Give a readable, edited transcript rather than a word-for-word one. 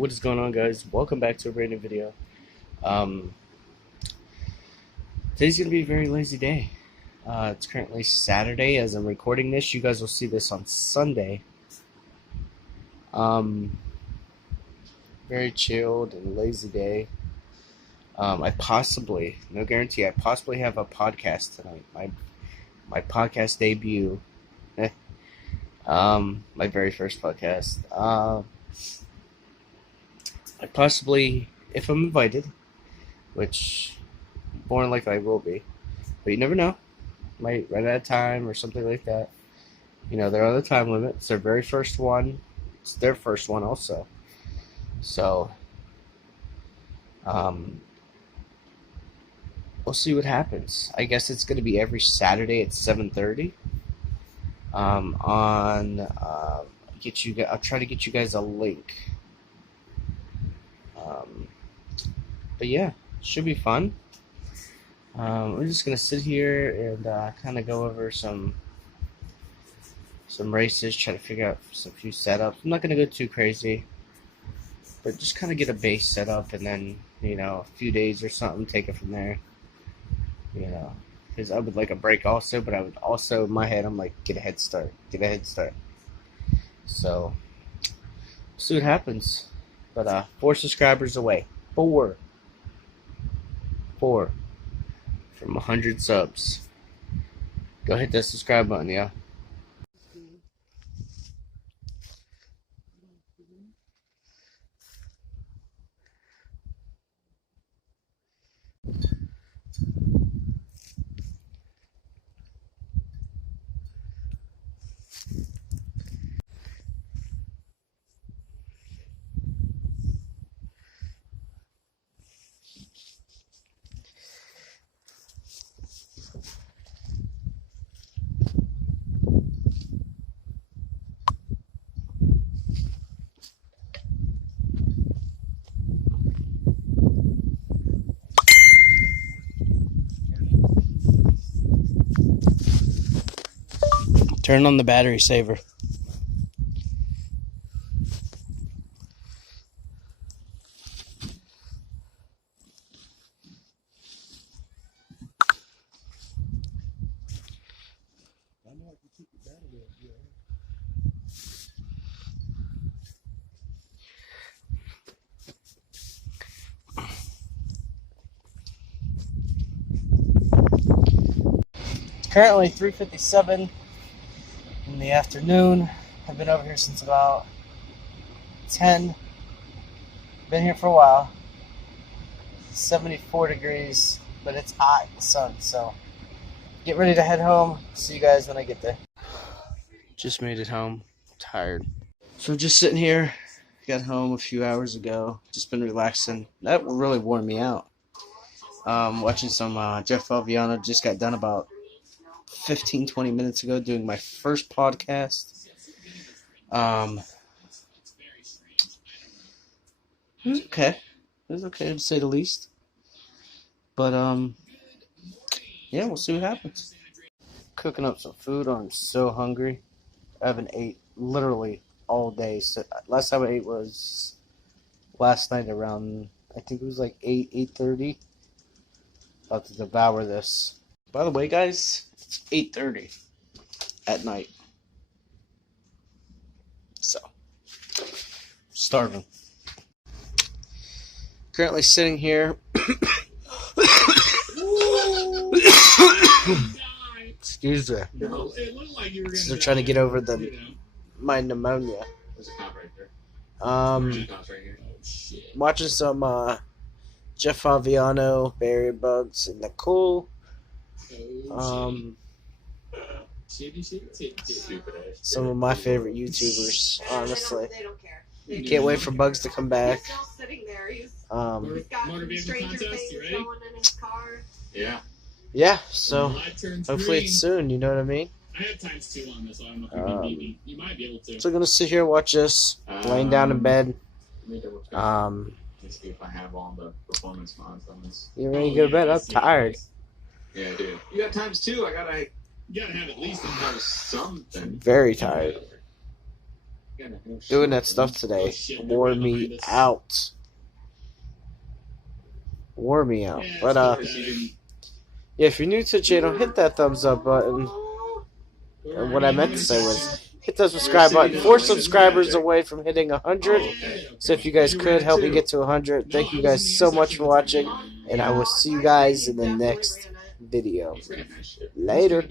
What is going on, guys? Welcome back to a brand new video. Um, Today's gonna be a very lazy day. It's currently Saturday as I'm recording this. You guys will see this on Sunday. Very chilled and lazy day. No guarantee, I possibly have a podcast tonight. My podcast debut. My very first podcast. I possibly, if I'm invited, which more than likely I will be, but you never know. Might run out of time or something like that. You know, they're on the time limit. It's their very first one. It's their first one also. So, we'll see what happens. I guess it's going to be every Saturday at 7:30. I'll try to get you guys a link. But yeah, should be fun. We're just gonna sit here and kind of go over some races, try to figure out some few setups. I'm not gonna go too crazy, but just kind of get a base set up, and then a few days or something, take it from there. Because I would like a break also, but I would also in my head I'm like get a head start. So see what happens. But 4 subscribers away. 4 from 100 subs. Go hit that subscribe button, yeah. Turn on the battery saver. Currently 3:57 in the afternoon. I've been over here since about 10. Been here for a while. 74 degrees, but it's hot in the sun, so get ready to head home. See you guys when I get there. Just made it home. Tired. So just sitting here. Got home a few hours ago. Just been relaxing. That really wore me out. Watching some Jeff Favignano. Just got done about 15-20 minutes ago doing my first podcast. It was okay. It was okay to say the least. But yeah, we'll see what happens. Cooking up some food. I'm so hungry. I haven't ate literally all day. So last time I ate was last night around, I think it was like 8:30. About to devour this. By the way, guys, it's 8:30 at night. So, starving. Currently sitting here. Excuse me. No, it looked like you were They're trying to get over my pneumonia. There's a cop right there. Watching some Jeff Favignano, Barry Bugs, and Nicole. Some of my favorite YouTubers, honestly. They don't care. Can't wait for Bugs to come back. He's still sitting there. He's Motor got vehicle Stranger contest, you Things ready? going in his car. Yeah, so Light turns hopefully green. it's soon, you know what I mean? I had ×2 on this, so I don't know if you can beat me. You might be able to. So I'm gonna sit here and watch this, laying down in bed. Let's see if I have all the performance mods on this. You ready to go to bed? I'm tired. Yeah, dude. You got ×2. You gotta have at least something. Very tired. Doing that stuff today wore me out. Wore me out. But yeah, if you're new to the channel, hit that thumbs up button. And what I meant to say was hit the subscribe button. 4 subscribers away from hitting 100. So if you guys could help me get to 100, thank you guys so much for watching, and I will see you guys in the next video. Later.